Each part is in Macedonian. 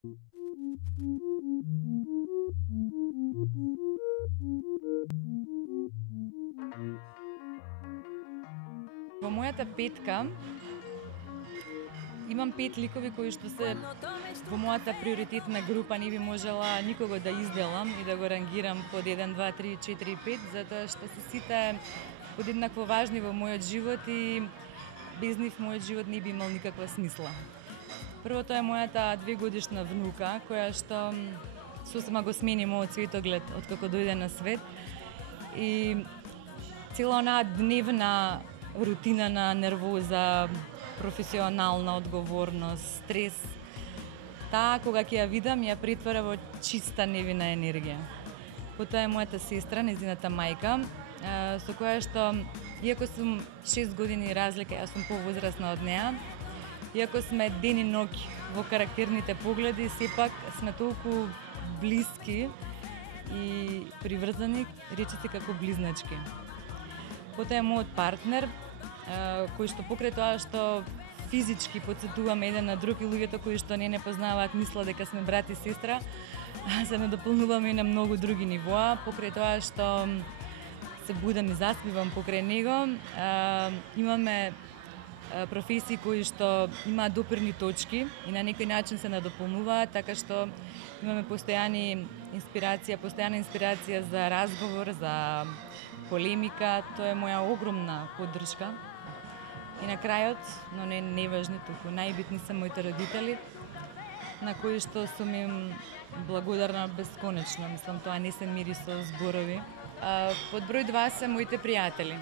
Во мојата петка имам 5 ликови кои што се во мојата приоритетна група. Не би можела никого да изделам и да го рангирам под 1, 2, 3, 4 и 5, затоа што се сите подеднакво важни во мојот живот и без нив мојот живот не би имал никаква смисла. Првото е мојата 2-годишна внука, која што сосема го смени мојот светоглед откако дојде на свет. И цела онаа дневна рутина на нервоза, професионална одговорност, стрес, таа кога ќе ја видам ја претвара во чиста невина енергија. Потоа е мојата сестра, нејзината мајка, со која што, иако сум 6 години разлика, јас сум повозрасна од неа, иако сме ден и ноќ во карактерните погледи, сепак сме толку блиски и приврзани, речиси како близначки. Потоа е мојот партнер, кој што покрај тоа што физички потсетуваме еден на друг и луѓето кои што не познаваат мислат дека сме брат и сестра, се надополнуваме и на многу други нивоа. Покрај тоа што се будам и заспивам покрај него, имаме професии кои што имаат допирни точки и на некој начин се надополнуваат, така што имаме постојана инспирација за разговор, за полемика. Тоа е моја огромна поддршка. И на крајот, но не неважни, туку најбитни се моите родители, на кои што сум им благодарна бесконечно. Мислам, тоа не се мири со зборови. Под број 2 се моите пријатели.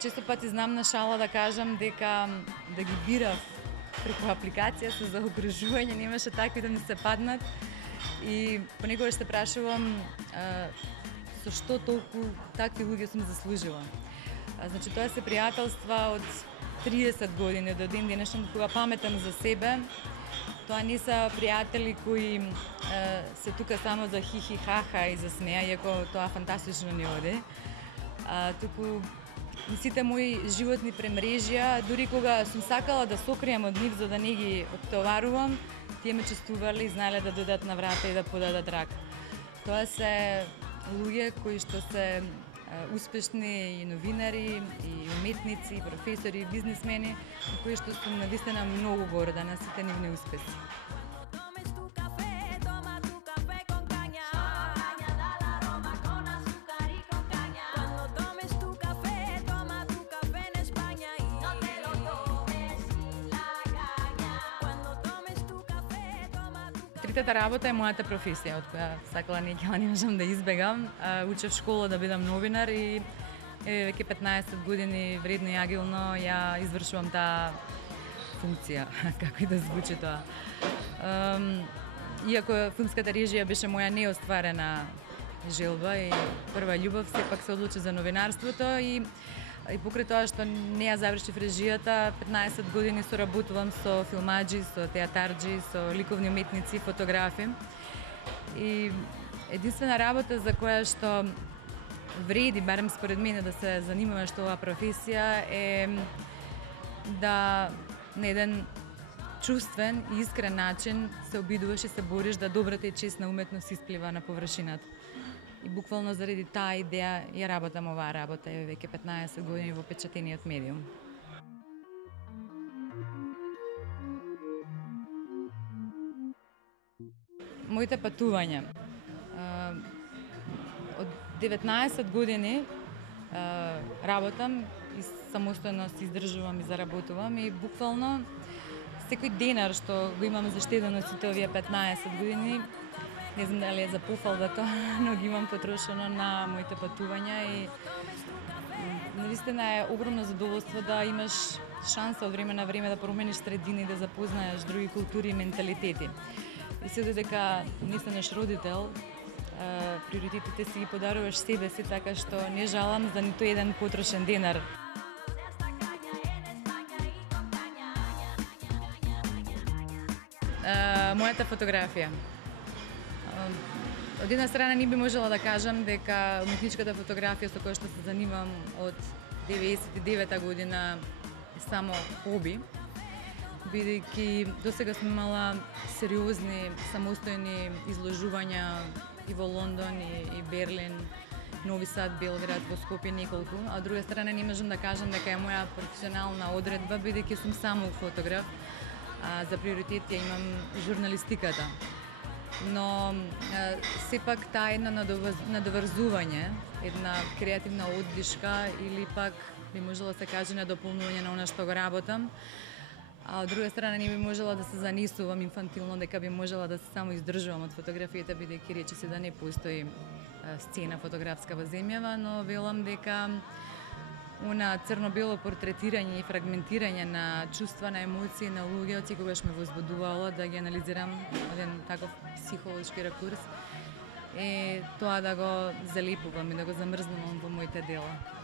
Често пати знам на шала да кажам дека да ги бирав преку апликација со заокружување, немаше такви да ми се паднат. И понекогаш се прашувам со што толку такви луѓе сум заслужила. Значи, тоа се пријателства од 30 години до ден денешен, кога паметам за себе. Тоа не се пријатели кои се тука само за хихи, хаха и за смеа, иако тоа фантастично не оди. Туку сите мои животни премрежја, дури кога сум сакала да сокријам од нив за да не ги оттоварувам, тие ме честувале и знаеле да дојдат на врата и да подадат рака. Тоа се луѓе кои што се успешни и новинари, и уметници, и професори, и бизнисмени, кои што сум навистина многу горда на сите нивни успеси. Третата работа е мојата професија, од која сакала не можам да избегам. Учев школа да бидам новинар и веќе 15 години вредно и агилно ја извршувам таа функција, како и да звучи тоа. Иако филмската режија беше моја неостварена желба и прва љубов, сепак се одлучи за новинарството и покрај тоа што не ја завршив режијата, 15 години соработувам со филмаџи, со театарџи, со ликовни уметници, фотографи. И единствена работа за која што вреди, барем според мене, да се занимаваш со оваа професија е да на еден чувствен и искрен начин се обидуваш и се бориш да добрата и честна уметност исплива на површината. И буквално заради таа идеја ја работам оваа работа веќе 15 години во печатениот медиум. Моите патувања. Од 19 години работам и самостојно се издржувам и заработувам и буквално секој денар што го имам заштедено сите овие 15 години, не знам дали е за пофалба тоа, но ги имам потрошено на моите патувања и навистина е огромно задоволство да имаш шанса од време на време да промениш средини, да запознаеш други култури и менталитети. И се додека не станеш родител, приоритетите си ги подаруваш себе си, така што не жалам за ниту еден потрошен денар. Мојата фотографија. Од една страна не би можела да кажам дека уметничката фотографија со која што се занимавам од 99 година е само хоби. бидејќи досега сум имала сериозни самостојни изложувања и во Лондон, и Берлин, Нови Сад, Белград, во Скопје неколку, а од друга страна не можам да кажам дека е моја професионална одредба, бидејќи сум само фотограф, а за приоритет ја имам журналистиката. Но сепак таа една надоврзување, една креативна оддишка или пак би можела да се каже надополнување на она што го работам. А од друга страна не би можела да се занесувам инфантилно дека би можела да се само издржувам од фотографијата, бидејќи рече се да не постои сцена фотографска во земјава, но велам дека она црно-бело портретирање и фрагментирање на чувства, на емоции, на луѓе, секогаш ме возбудувало да ги анализирам еден таков психолошки ракурс и тоа да го залепувам и да го замрзнувам во моите дела.